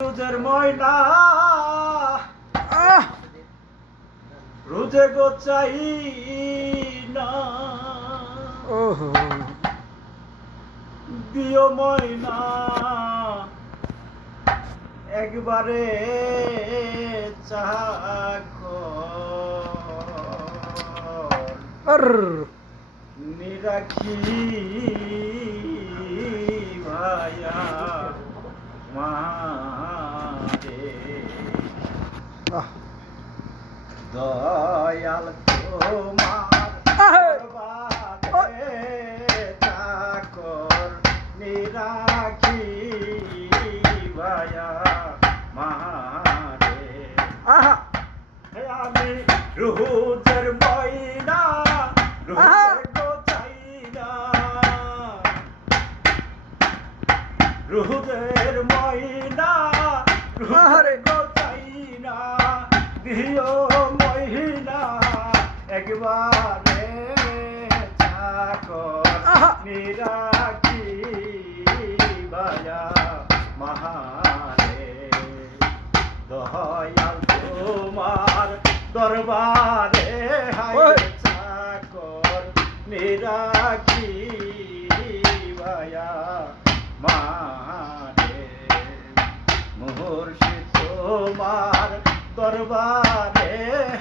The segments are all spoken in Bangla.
রোজের ময়না রোজে গো চাই না দিও ময়না একবারে চাকর নিরাখি ভায়া মারে দয়াল তোমার বাদে চাকর নিরাখি ভায়া মারে আমি রোজের ময়না রোজের গো চাই না রোজের ময়না রোজের গো চাই না দিও মহিনা একবারে চাকর নিরাখি ভায়া মারে দয়াল তোমার দরবারে হায় চাকর নিরাখি ভায়া মারে মুর্শিদ তোমার দরবারে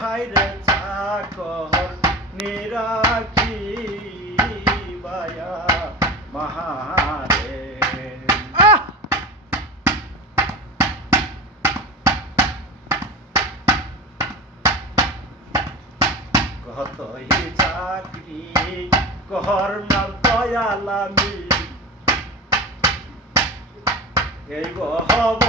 হায় চাকর নিরাখি ভায়া মারে কতই চাকরি কর না দয়ালামি এই গহব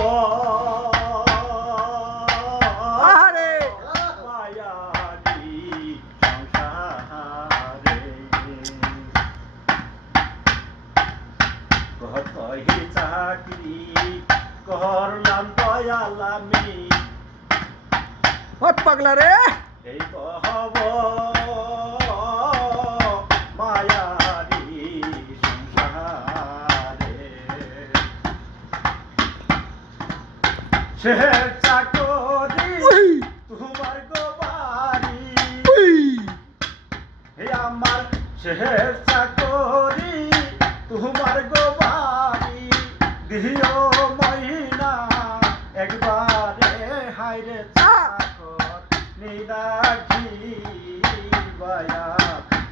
মায়ারি সংসারে কতই চাকরি কর না দয়ালামি পাগলা রে এই কহব মায়ারি সংসারে শের চাকরি তোমার গোবারি হে আমার শের চাকরি তোমার গোবারি দিও মহিনা একবারে হাইরে চাকর নিরাখি ভায়া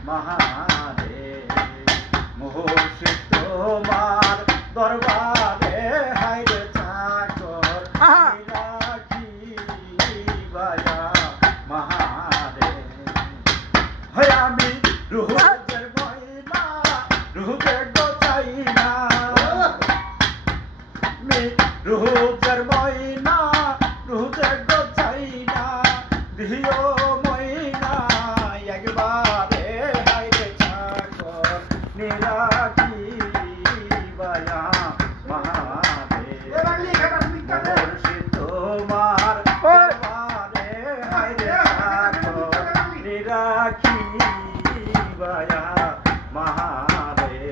মারে মুর্শিদ তোমার দরবারে হাইরে চাকর নিরাখি ভায়া মারে হয় আমি রোজের ময়না রোজে গো চাই না রোজের ময়না রোজে গো চাই না দিও ময়না একবারে হাইরে চাকর নিরাখি ভায়া মারে মুর্শিদ তোমার দরবারে হাইরে চাকর নিরাখি ভায়া মারে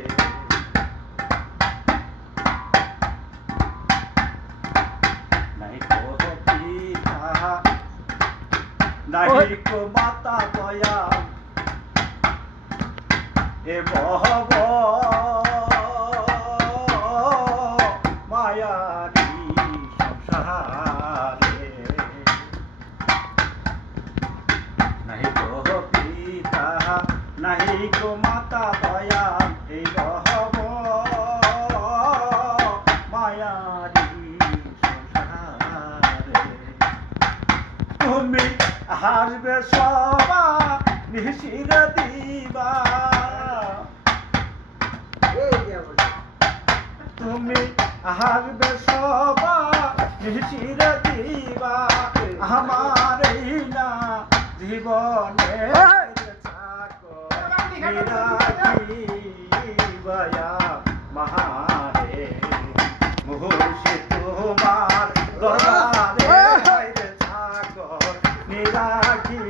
নাই কো মাতা দয়া এ বহব মায়ারি সংসারে নাহি কো পিতা নাহি কো মাতা দয়া এ বহব মায়ারি সংসারে তুমি হাসবে সবা মিশির দিবা তুমি হাসবে সবা মিশির দিবা আমার না জীবনে চাকর নিরাখি ভায়া মারে মুর্শিদ তোমার দরবারে হাইরে চাকর নিরাখি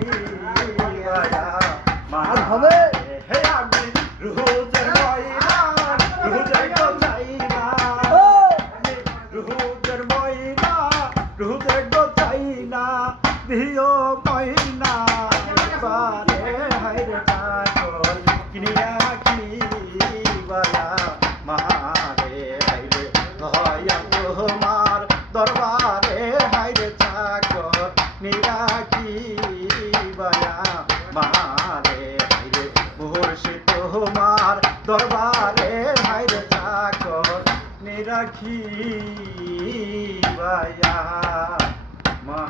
ভায়া মারে হে আমি রোজের ময়না রোজে গো চাই না রোজের ময়না রুহ দেখো চাই না দিও ময়না বারে হাইরে চাকর কিনিয়া খিবায়া মারে হাইরে দয়া তোমার দরবারে হাইরে চাকর নিরাখিবায়া মারে হাইরে মুর্শিদ তোমার দরবারে হাইরে চাকর নিরাখিবায়া মা